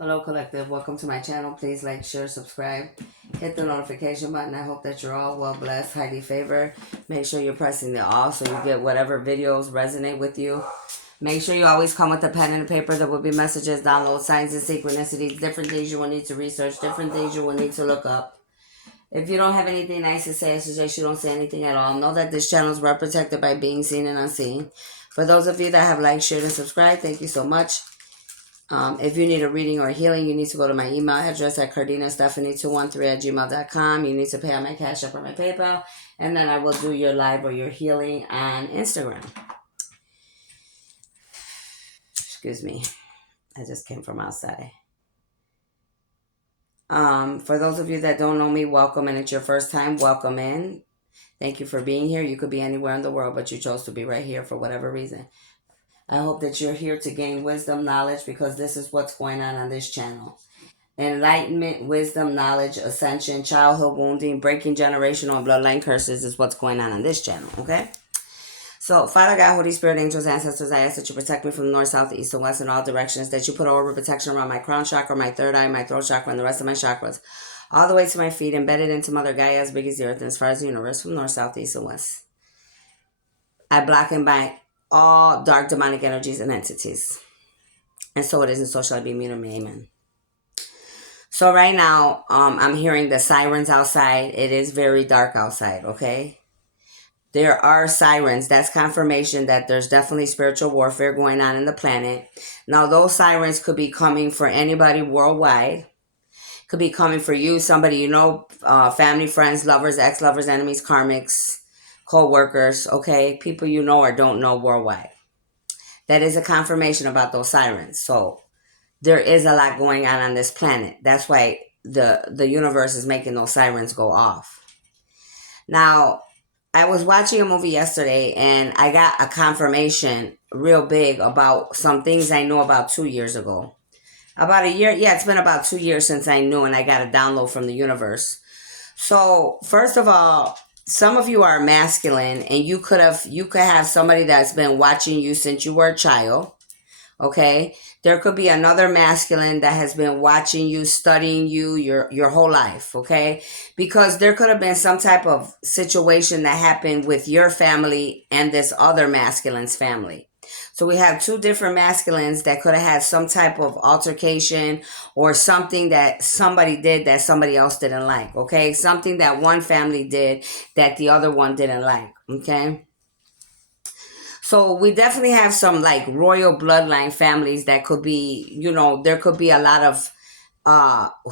Hello, Collective. Welcome to my channel. Please like, share, subscribe. Hit the notification button. I hope that you're all well blessed, highly favored. Make sure you're pressing the all so you get whatever videos resonate with you. Make sure you always come with a pen and a paper. There will be messages, downloads, signs, and synchronicities, different things you will need to research, different things you will need to look up. If you don't have anything nice to say, I suggest you don't say anything at all. Know that this channel is well protected by being seen and unseen. For those of you that have liked, shared, and subscribed, thank you so much. If you need a reading or healing, you need to go to my email address at cardinastephanie213@gmail.com. You need to pay on my Cash App or my PayPal, and then I will do your live or your healing on Instagram. Excuse me. I just came from outside. For those of you that don't know me, welcome, and it's your first time, welcome in. Thank you for being here. You could be anywhere in the world, but you chose to be right here for whatever reason. I hope that you're here to gain wisdom, knowledge, because this is what's going on this channel. Enlightenment, wisdom, knowledge, ascension, childhood wounding, breaking generational and bloodline curses is what's going on this channel, okay? So, Father God, Holy Spirit, angels, ancestors, I ask that you protect me from the north, south, east, and west in all directions, that you put over protection around my crown chakra, my third eye, my throat chakra, and the rest of my chakras, all the way to my feet, embedded into Mother Gaia as big as the earth and as far as the universe, from north, south, east, and west. I block and bind all dark demonic energies and entities. And so it is, and so shall it be, me, amen. So right now, I'm hearing the sirens outside. It is very dark outside, okay? There are sirens. That's confirmation that there's definitely spiritual warfare going on in the planet. Now, those sirens could be coming for anybody worldwide. Could be coming for you, somebody you know, family, friends, lovers, ex-lovers, enemies, karmics, co-workers, okay? People you know or don't know worldwide. That is a confirmation about those sirens. So there is a lot going on this planet. That's why the universe is making those sirens go off. Now, I was watching a movie yesterday and I got a confirmation real big about some things I knew about 2 years ago. About a year, yeah, it's been about 2 years since I knew, and I got a download from the universe. So, first of all, some of you are masculine, and you could have somebody that's been watching you since you were a child. Okay, there could be another masculine that has been watching you, studying you your whole life. Okay, because there could have been some type of situation that happened with your family and this other masculine's family. So we have two different masculines that could have had some type of altercation or something that somebody did that somebody else didn't like. Okay, something that one family did that the other one didn't like. Okay. So we definitely have some like royal bloodline families that could be, there could be a lot of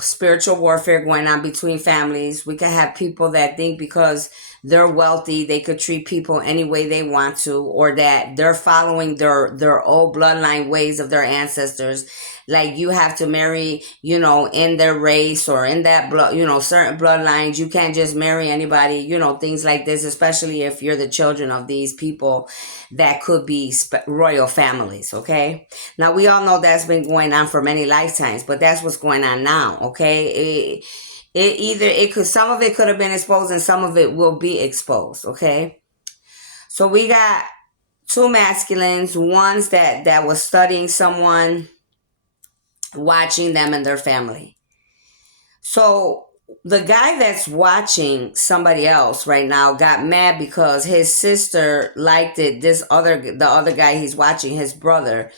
spiritual warfare going on between families. We could have people that think because they're wealthy, they could treat people any way they want to, or that they're following their old bloodline ways of their ancestors. Like you have to marry, in their race or in that blood, certain bloodlines. You can't just marry anybody, things like this, especially if you're the children of these people that could be royal families, okay? Now, we all know that's been going on for many lifetimes, but that's what's going on now, okay? Some of it could have been exposed and some of it will be exposed, okay? So we got two masculines, ones that was studying someone, watching them and their family. So the guy that's watching somebody else right now got mad because his sister liked it. The other guy he's watching, his brother,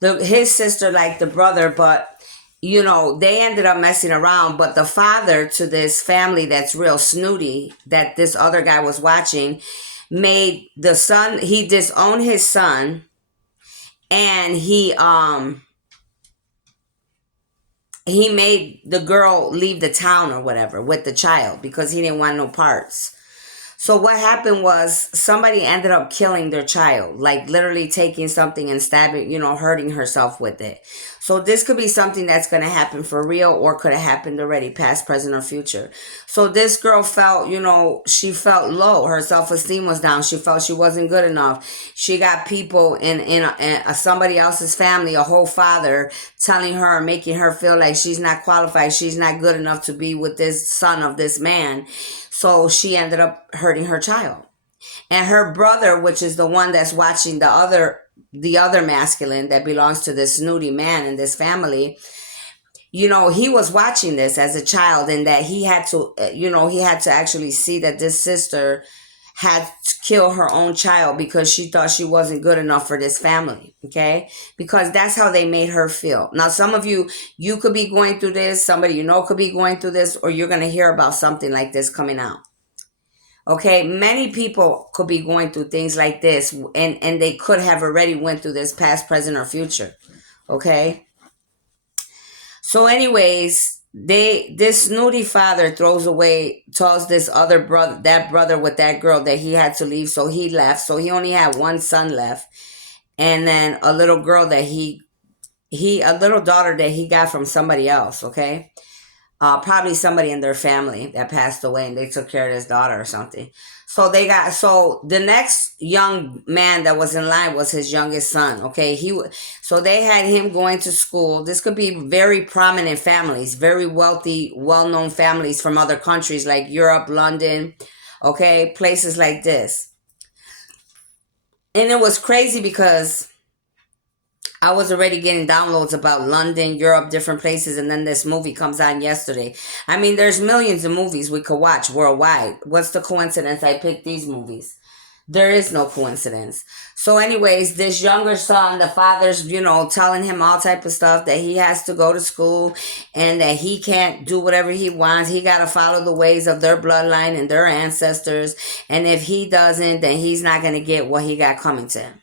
his sister liked the brother, but they ended up messing around. But the father to this family that's real snooty that this other guy was watching made the son, he disowned his son, and he made the girl leave the town or whatever with the child because he didn't want no parts. So what happened was somebody ended up killing their child, like literally taking something and stabbing, hurting herself with it. So this could be something that's going to happen for real or could have happened already, past, present, or future. So this girl felt, she felt low. Her self-esteem was down. She felt she wasn't good enough. She got people in somebody else's family, a whole father, telling her, making her feel like she's not qualified. She's not good enough to be with this son of this man. So she ended up hurting her child. And her brother, which is the one that's watching the other masculine that belongs to this snooty man in this family, he was watching this as a child, and that he had to, he had to actually see that this sister had to kill her own child because she thought she wasn't good enough for this family. Okay, because that's how they made her feel. Now, some of you could be going through this, somebody could be going through this, or you're going to hear about something like this coming out. Okay, many people could be going through things like this, and they could have already went through this, past, present, or future. Okay, so anyways, this snooty father tells this other brother, that brother with that girl, that he had to leave, so he left. So he only had one son left, and then a little girl that a little daughter that he got from somebody else. Okay, probably somebody in their family that passed away, and they took care of his daughter or something. So the next young man that was in line was his youngest son. Okay, so they had him going to school. This could be very prominent families, very wealthy, well-known families from other countries like Europe, London, okay, places like this. And it was crazy because I was already getting downloads about London, Europe, different places, and then this movie comes on yesterday. I mean, there's millions of movies we could watch worldwide. What's the coincidence I picked these movies? There is no coincidence. So anyways, this younger son, the father's, telling him all type of stuff, that he has to go to school and that he can't do whatever he wants. He got to follow the ways of their bloodline and their ancestors. And if he doesn't, then he's not going to get what he got coming to him.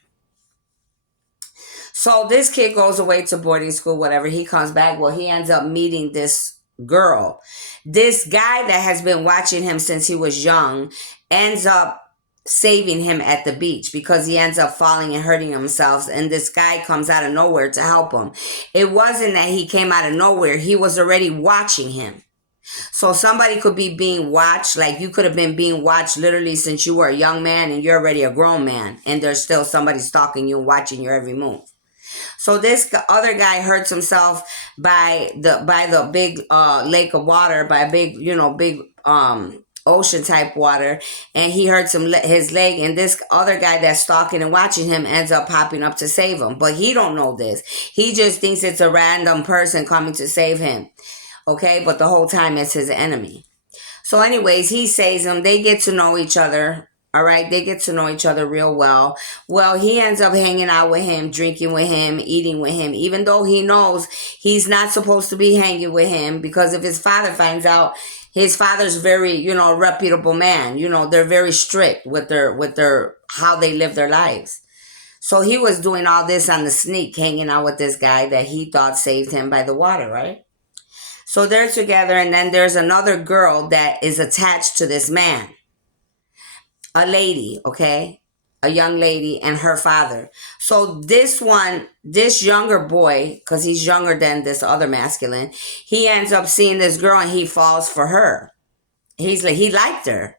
So this kid goes away to boarding school, whatever. He comes back. Well, he ends up meeting this girl. This guy that has been watching him since he was young ends up saving him at the beach because he ends up falling and hurting himself. And this guy comes out of nowhere to help him. It wasn't that he came out of nowhere. He was already watching him. So somebody could be being watched, like you could have been being watched literally since you were a young man and you're already a grown man. And there's still somebody stalking you and watching your every move. So this other guy hurts himself by the big lake of water, by a big ocean type water, and he hurts his leg, and this other guy that's stalking and watching him ends up popping up to save him. But he don't know this. He just thinks it's a random person coming to save him. Okay, but the whole time it's his enemy. So anyways, he saves him. They get to know each other. All right, they get to know each other real well. Well, he ends up hanging out with him, drinking with him, eating with him, even though he knows he's not supposed to be hanging with him, because if his father finds out, his father's very, reputable man. They're very strict with their how they live their lives. So he was doing all this on the sneak, hanging out with this guy that he thought saved him by the water, right? So they're together, and then there's another girl that is attached to this man. A lady, okay? A young lady and her father. So this younger boy, because he's younger than this other masculine, he ends up seeing this girl and he falls for her. He liked her.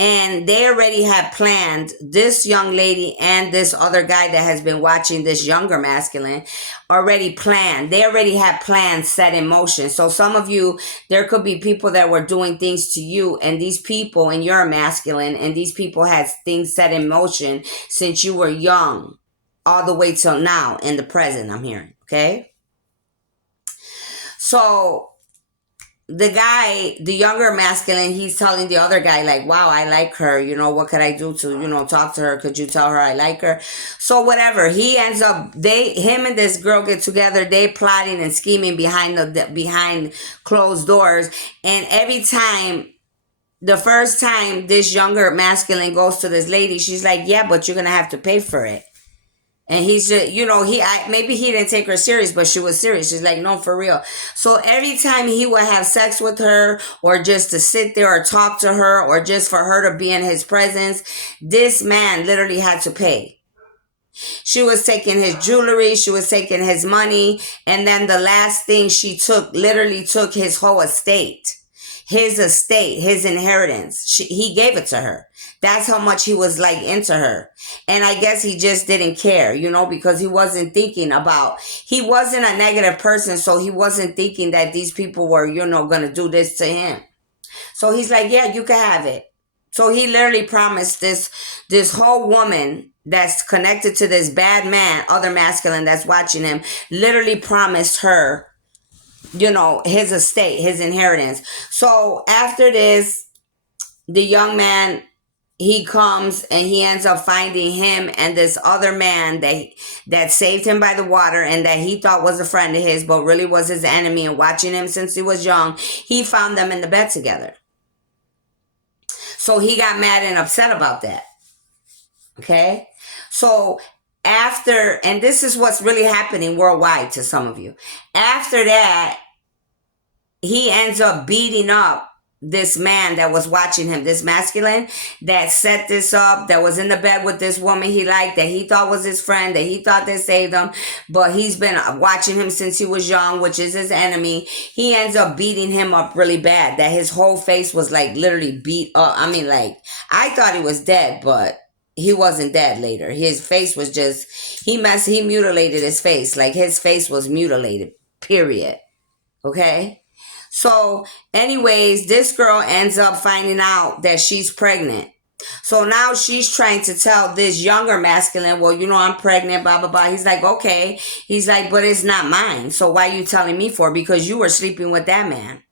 And they already had planned, this young lady and this other guy that has been watching this younger masculine already planned. They already had plans set in motion. So some of you, there could be people that were doing things to you, and these people, and you're a masculine, and these people had things set in motion since you were young all the way till now in the present, I'm hearing. Okay? So the younger masculine, he's telling the other guy, like, wow, I like her. What could I do to, talk to her? Could you tell her I like her? So whatever. He ends up, him and this girl get together. They plotting and scheming behind closed doors. And every time, the first time this younger masculine goes to this lady, she's like, yeah, but you're going to have to pay for it. And he's just, maybe he didn't take her serious, but she was serious. She's like, no, for real. So every time he would have sex with her, or just to sit there or talk to her, or just for her to be in his presence, this man literally had to pay. She was taking his jewelry. She was taking his money. And then the last thing she literally took his whole estate. His inheritance. He gave it to her. That's how much he was like into her. And I guess he just didn't care, because he wasn't thinking he wasn't a negative person. So he wasn't thinking that these people were, going to do this to him. So he's like, yeah, you can have it. So he literally promised this whole woman that's connected to this bad man, other masculine that's watching him, literally promised her his estate, his inheritance. So after this, the young man, he comes and he ends up finding him and this other man that saved him by the water and that he thought was a friend of his, but really was his enemy, and watching him since he was young. He found them in the bed together. So he got mad and upset about that. Okay? So after, and this is what's really happening worldwide to some of you. After that, he ends up beating up this man that was watching him, this masculine that set this up, that was in the bed with this woman he liked, that he thought was his friend, that he thought that saved him, but he's been watching him since he was young, which is his enemy. He ends up beating him up really bad, that his whole face was like literally beat up. I mean, like, I thought he was dead, but he wasn't dead later. His face was just, he mutilated his face. Like, his face was mutilated, period. Okay? So, anyways, this girl ends up finding out that she's pregnant. So now she's trying to tell this younger masculine, well, I'm pregnant, blah, blah, blah. He's like, okay. He's like, but it's not mine. So why are you telling me for? Because you were sleeping with that man.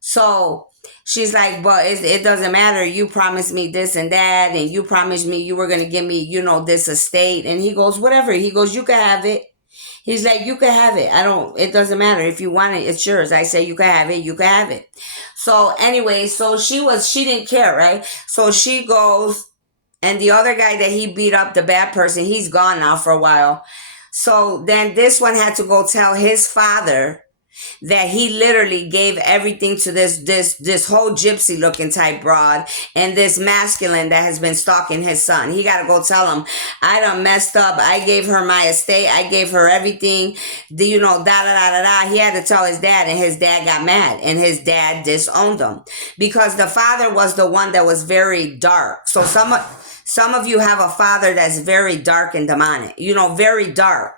So she's like, but it doesn't matter. You promised me this and that, and you promised me you were going to give me, this estate. And he goes, whatever. He goes, you can have it. He's like, you can have it. It doesn't matter. If you want it, it's yours. I say, you can have it. You can have it. So anyway, so she didn't care, right? So she goes, and the other guy that he beat up, the bad person, he's gone now for a while. So then this one had to go tell his father that he literally gave everything to this whole gypsy looking type broad and this masculine that has been stalking his son. He got to go tell him, I done messed up. I gave her my estate. I gave her everything. Da da da da. He had to tell his dad, and his dad got mad, and his dad disowned him because the father was the one that was very dark. So some of you have a father that's very dark and demonic, very dark.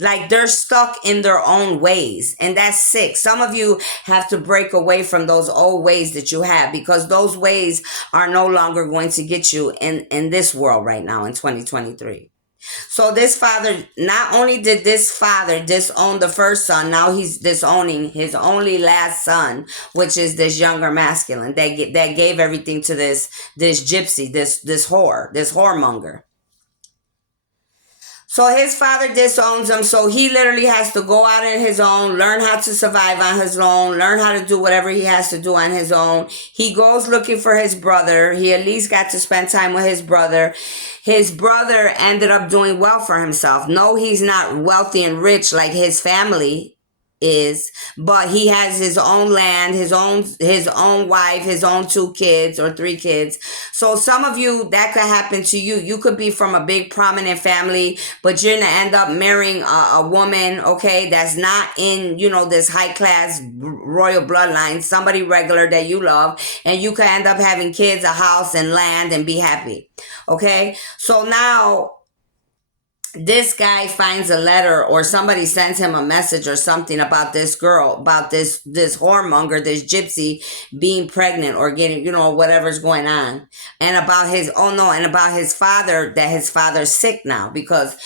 Like, they're stuck in their own ways, and that's sick. Some of you have to break away from those old ways that you have, because those ways are no longer going to get you in this world right now in 2023. So this father, not only did this father disown the first son, now he's disowning his only last son, which is this younger masculine that gave everything to this gypsy, this whoremonger. So his father disowns him, so he literally has to go out on his own, learn how to survive on his own, learn how to do whatever he has to do on his own. He goes looking for his brother. He at least got to spend time with his brother. His brother ended up doing well for himself. No, he's not wealthy and rich like his family is, but he has his own land, his own wife, his own 2 kids or 3 kids. So some of you, that could happen to you. You could be from a big prominent family, but you're gonna end up marrying a woman, okay, that's not in this high class royal bloodline, somebody regular that you love, and you could end up having kids, a house and land, and be happy. Okay, so now this guy finds a letter, or somebody sends him a message or something about this girl, about this whoremonger, this gypsy being pregnant or getting, whatever's going on. And about his father, that his father's sick now, because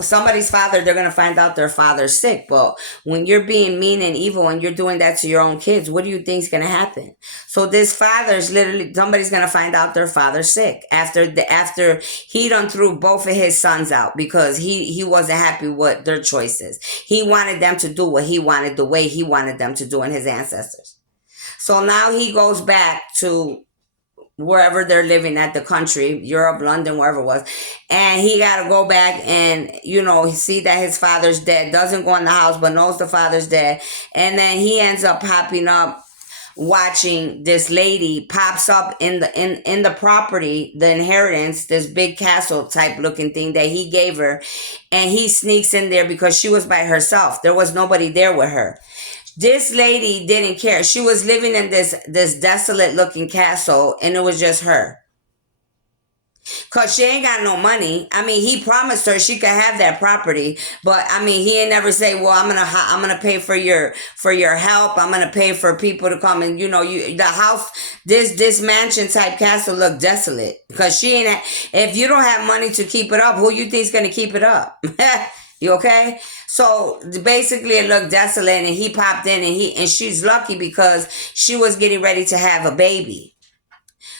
somebody's father, they're going to find out their father's sick. But when you're being mean and evil and you're doing that to your own kids, what do you think is going to happen? So this father's literally, somebody's going to find out their father's sick after he done threw both of his sons out, because he wasn't happy with their choices. He wanted them to do what he wanted, the way he wanted them to do in his ancestors. So now he goes back to wherever they're living at, the country, Europe, London, wherever it was. And he got to go back and, see that his father's dead. Doesn't go in the house, but knows the father's dead. And then he ends up popping up, watching this lady pops up in the property, the inheritance, this big castle type looking thing that he gave her. And he sneaks in there because she was by herself. There was nobody there with her. This lady didn't care. She was living in this desolate looking castle, and it was just her. Because she ain't got no money. I mean, he promised her she could have that property, but I mean, he ain't never say, well, I'm gonna pay for your help. I'm gonna pay for people to come and the house, this mansion type castle look desolate, because she ain't. If you don't have money to keep it up, who you think's gonna keep it up? You okay? So basically it looked desolate, and he popped in, and she's lucky because she was getting ready to have a baby.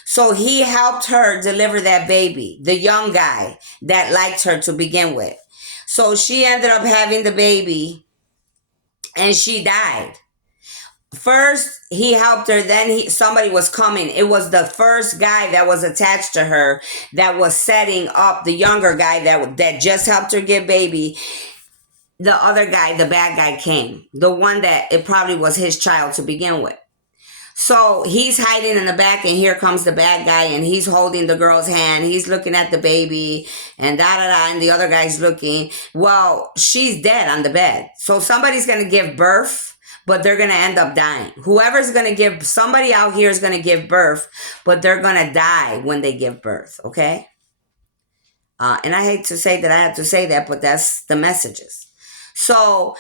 So he helped her deliver that baby, the young guy that liked her to begin with. So she ended up having the baby, and she died. First he helped her, then somebody was coming. It was the first guy that was attached to her that was setting up the younger guy that just helped her get baby. The other guy, the bad guy, came, the one that it probably was his child to begin with. So he's hiding in the back, and here comes the bad guy, and he's holding the girl's hand. He's looking at the baby, and da da da, and the other guy's looking. Well, she's dead on the bed. So somebody's going to give birth, but they're going to end up dying. Whoever's going to give, somebody out here is going to give birth, but they're going to die when they give birth, okay? And I hate to say that I have to say that, but that's the messages. So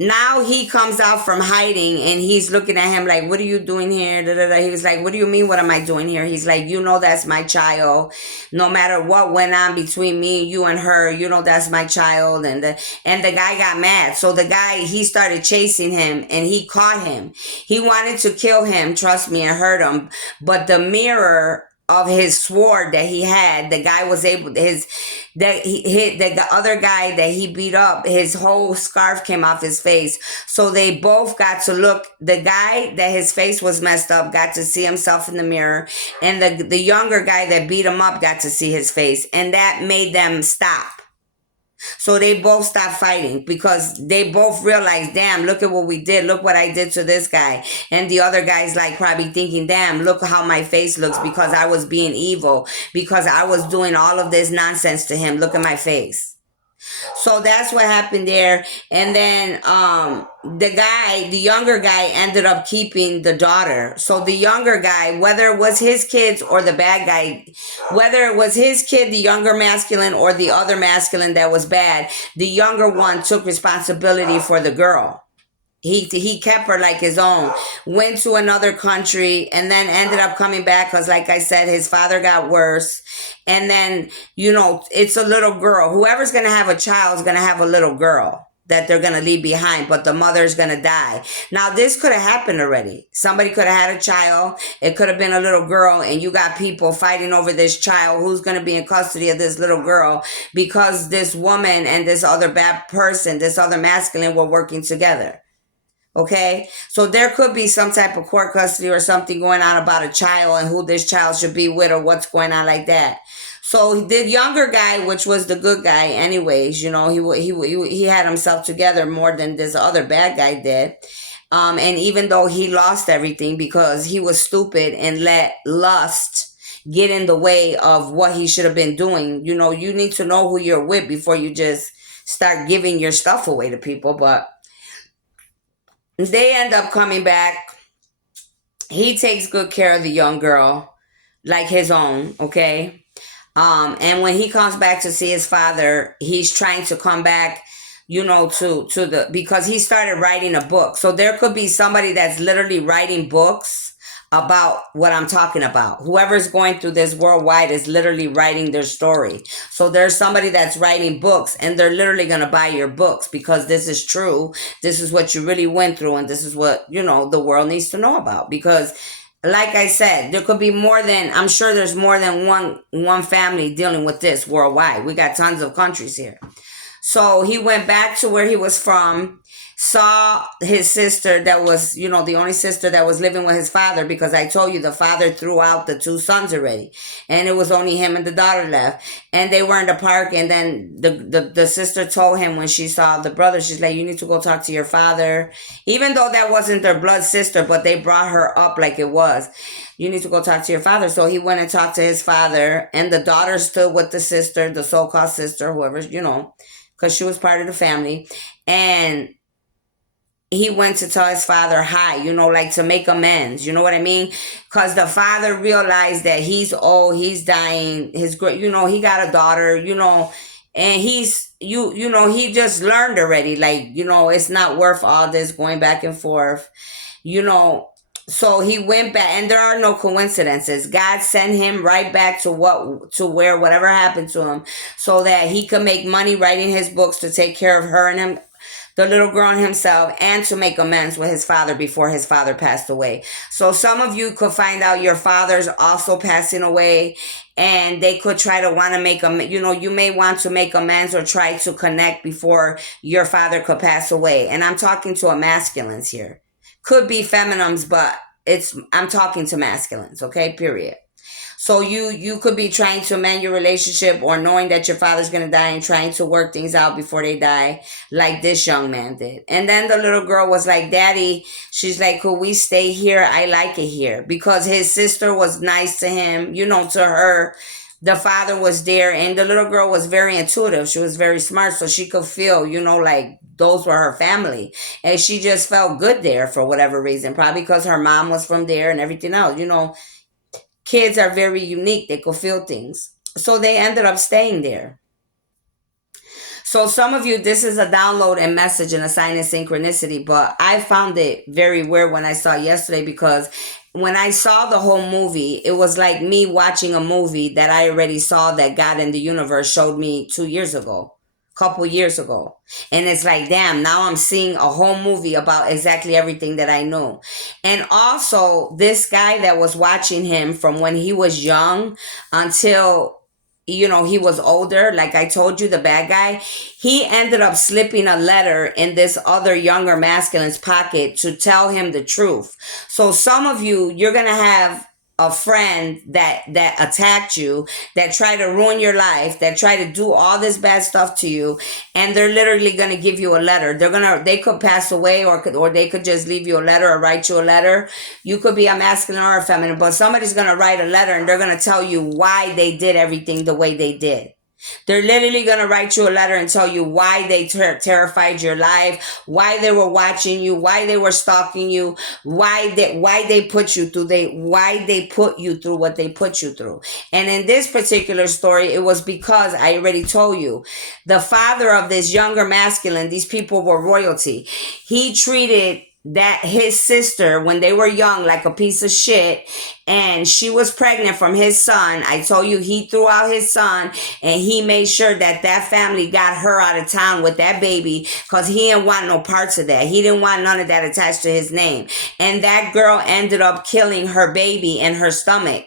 now he comes out from hiding, and he's looking at him like, what are you doing here? Da, da, da. He was like, what do you mean, what am I doing here? He's like, you know, that's my child. No matter what went on between me, you and her, you know, that's my child. And the guy got mad. So the guy, he started chasing him, and he caught him. He wanted to kill him, trust me, and hurt him. But the mirror of his sword that he had, the guy was able, the other guy that he beat up, his whole scarf came off his face. So they both got to look. The guy that his face was messed up got to see himself in the mirror, and the younger guy that beat him up got to see his face, and that made them stop. So they both stopped fighting because they both realized, damn, look at what we did. Look what I did to this guy. And the other guy's like probably thinking, damn, look how my face looks because I was being evil, because I was doing all of this nonsense to him. Look at my face. So that's what happened there. And then the younger guy ended up keeping the daughter. So the younger guy, whether it was his kids or the bad guy, whether it was his kid, the younger masculine, or the other masculine that was bad, the younger one took responsibility for the girl. He kept her like his own, went to another country, and then ended up coming back because, like I said, his father got worse. And then, you know, it's a little girl. Whoever's going to have a child is going to have a little girl that they're going to leave behind, but the mother's going to die. Now, this could have happened already. Somebody could have had a child. It could have been a little girl, and you got people fighting over this child who's going to be in custody of this little girl because this woman and this other bad person, this other masculine, were working together. Okay, so there could be some type of court custody or something going on about a child and who this child should be with or what's going on like that. So the younger guy, which was the good guy, anyways, you know, he had himself together more than this other bad guy did. And even though he lost everything because he was stupid and let lust get in the way of what he should have been doing, you know, you need to know who you're with before you just start giving your stuff away to people. But they end up coming back. He takes good care of the young girl like his own, okay? And when he comes back to see his father, he's trying to come back, you know, to the, because he started writing a book. So there could be somebody that's literally writing books about what I'm talking about. Whoever's going through this worldwide is literally writing their story. So there's somebody that's writing books, and they're literally going to buy your books because this is true. This is what you really went through, and this is what, you know, the world needs to know about. Because like I said, there could be more than, I'm sure there's more than one family dealing with this worldwide. We got tons of countries here. So he went back to where he was from, saw his sister that was, you know, the only sister that was living with his father, because I told you the father threw out the two sons already, and it was only him and the daughter left, and they were in the park. And then the sister told him when she saw the brother, she's like, you need to go talk to your father, even though that wasn't their blood sister, but they brought her up like it was. You need to go talk to your father. So he went and talked to his father, and the daughter stood with the sister, the so-called sister, whoever, you know, because she was part of the family. And he went to tell his father hi, you know, like to make amends, you know what I mean? Because the father realized that he's old, he's dying, his great, you know, he got a daughter, you know, and he's, you know, he just learned already, like, you know, it's not worth all this going back and forth, you know. So he went back, and there are no coincidences. God sent him right back to where whatever happened to him, so that he could make money writing his books to take care of her and him, the little girl and himself, and to make amends with his father before his father passed away. So some of you could find out your father's also passing away, and they could try to want to make you may want to make amends or try to connect before your father could pass away. And I'm talking to a masculines here. Could be feminines, but I'm talking to masculines, okay? Period. So you could be trying to mend your relationship, or knowing that your father's gonna die and trying to work things out before they die, like this young man did. And then the little girl was like, "Daddy," she's like, "Could we stay here? I like it here," because his sister was nice to him, to her. The father was there, and the little girl was very intuitive. She was very smart, so she could feel, like those were her family, and she just felt good there for whatever reason. Probably because her mom was from there and everything else. Kids are very unique. They could feel things. So they ended up staying there. So some of you, this is a download and message and a sign of synchronicity, but I found it very weird when I saw it yesterday, because when I saw the whole movie, it was like me watching a movie that I already saw, that God in the universe showed me 2 years ago, couple years ago. And it's like, damn, now I'm seeing a whole movie about exactly everything that I know. And also, this guy that was watching him from when he was young until he was older, like I told you, the bad guy, he ended up slipping a letter in this other younger masculine's pocket to tell him the truth. So some of you, you're going to have a friend that attacked you, that tried to ruin your life, that tried to do all this bad stuff to you, and they're literally going to give you a letter. They could pass away, or they could just leave you a letter or write you a letter. You could be a masculine or a feminine, but somebody's going to write a letter, and they're going to tell you why they did everything the way they did. They're literally going to write you a letter and tell you why they terrified your life, why they were watching you, why they were stalking you, why they put you through why they put you through what they put you through. And in this particular story, it was because I already told you, the father of this younger masculine, these people were royalty. He treated that his sister, when they were young, like a piece of shit, and she was pregnant from his son. I told you, he threw out his son, and he made sure that family got her out of town with that baby, because he didn't want no parts of that. He didn't want none of that attached to his name. And that girl ended up killing her baby in her stomach.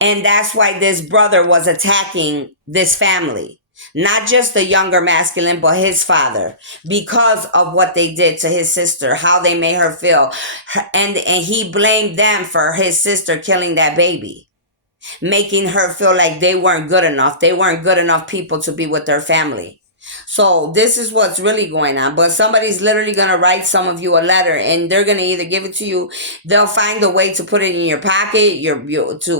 And that's why this brother was attacking this family. Not just the younger masculine, but his father, because of what they did to his sister, how they made her feel. And he blamed them for his sister killing that baby, making her feel like they weren't good enough. They weren't good enough people to be with their family. So this is what's really going on. But somebody's literally going to write some of you a letter, and they're going to either give it to you. They'll find a way to put it in your pocket,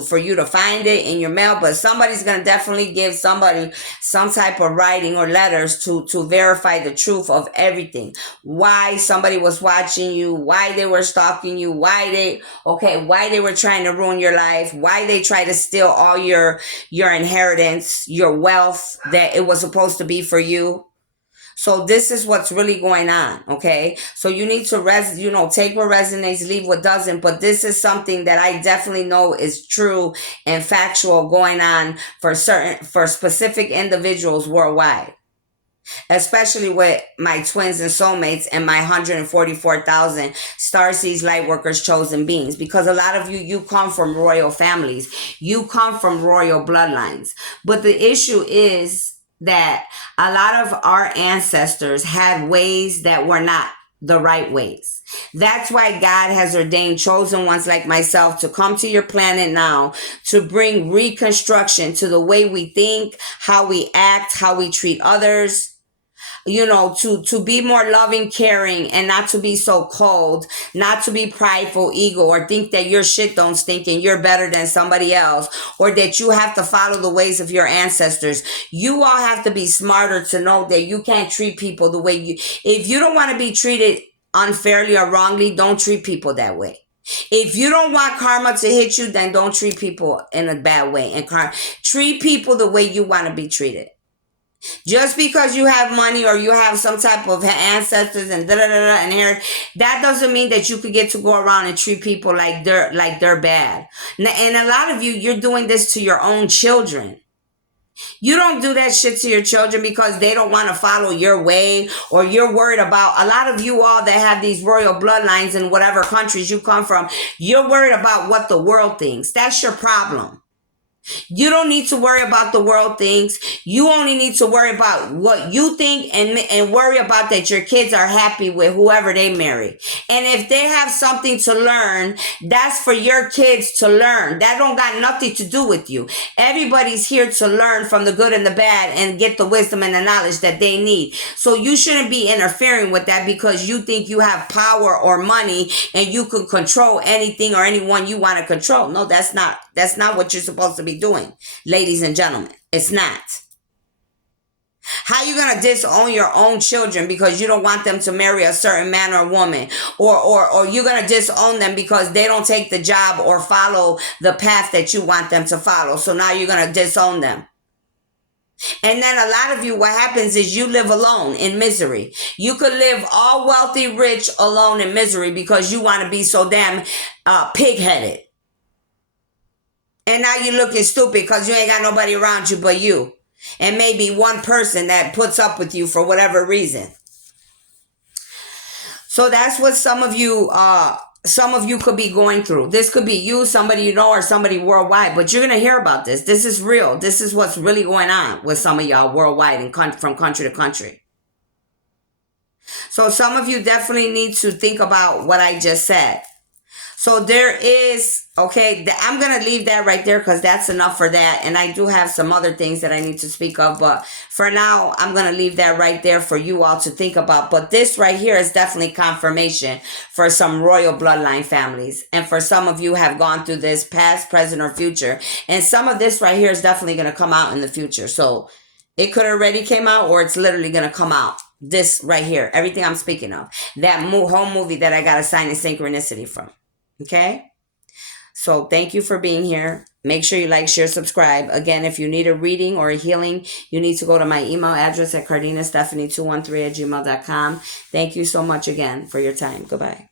for you to find it in your mail. But somebody's going to definitely give somebody some type of writing or letters to verify the truth of everything. Why somebody was watching you, why they were stalking you, why they were trying to ruin your life, why they tried to steal all your inheritance, your wealth that it was supposed to be for you. So this is what's really going on, okay? So you need to take what resonates, leave what doesn't. But this is something that I definitely know is true and factual going on for specific individuals worldwide. Especially with my twins and soulmates and my 144,000 Starseeds Lightworkers chosen beings, because a lot of you come from royal families, you come from royal bloodlines. But the issue is that a lot of our ancestors had ways that were not the right ways. That's why God has ordained chosen ones like myself to come to your planet now to bring reconstruction to the way we think, how we act, how we treat others, to be more loving, caring, and not to be so cold, not to be prideful, ego, or think that your shit don't stink and you're better than somebody else, or that you have to follow the ways of your ancestors. You all have to be smarter to know that you can't treat people the way if you don't want to be treated unfairly or wrongly, don't treat people that way. If you don't want karma to hit you, then don't treat people in a bad way. And treat people the way you want to be treated. Just because you have money or you have some type of ancestors and da da da da and here, that doesn't mean that you could get to go around and treat people like they're bad. And a lot of you, you're doing this to your own children. You don't do that shit to your children because they don't want to follow your way, or you're worried about, a lot of you all that have these royal bloodlines in whatever countries you come from, you're worried about what the world thinks. That's your problem. You don't need to worry about the world things. You only need to worry about what you think, and worry about that your kids are happy with whoever they marry. And if they have something to learn, that's for your kids to learn. That don't got nothing to do with you. Everybody's here to learn from the good and the bad and get the wisdom and the knowledge that they need. So you shouldn't be interfering with that because you think you have power or money and you can control anything or anyone you want to control. No, that's not what you're supposed to be doing, ladies and gentlemen. It's not. How you gonna disown your own children because you don't want them to marry a certain man or woman, or you're gonna disown them because they don't take the job or follow the path that you want them to follow? So now you're gonna disown them. And then a lot of you, what happens is you live alone in misery. You could live all wealthy, rich, alone in misery because you want to be so damn pig-headed. And now you're looking stupid because you ain't got nobody around you but you. And maybe one person that puts up with you for whatever reason. So that's what some of you could be going through. This could be you, somebody you know, or somebody worldwide. But you're going to hear about this. This is real. This is what's really going on with some of y'all worldwide and from country to country. So some of you definitely need to think about what I just said. So there is, okay, I'm going to leave that right there because that's enough for that. And I do have some other things that I need to speak of. But for now, I'm going to leave that right there for you all to think about. But this right here is definitely confirmation for some royal bloodline families. And for some of you have gone through this past, present, or future. And some of this right here is definitely going to come out in the future. So it could already came out, or it's literally going to come out. This right here, everything I'm speaking of. That whole movie that I got a sign of synchronicity from. Okay, so thank you for being here. Make sure you like, share, subscribe. Again, if you need a reading or a healing, you need to go to my email address at cardinastephanie213@gmail.com. Thank you so much again for your time. Goodbye.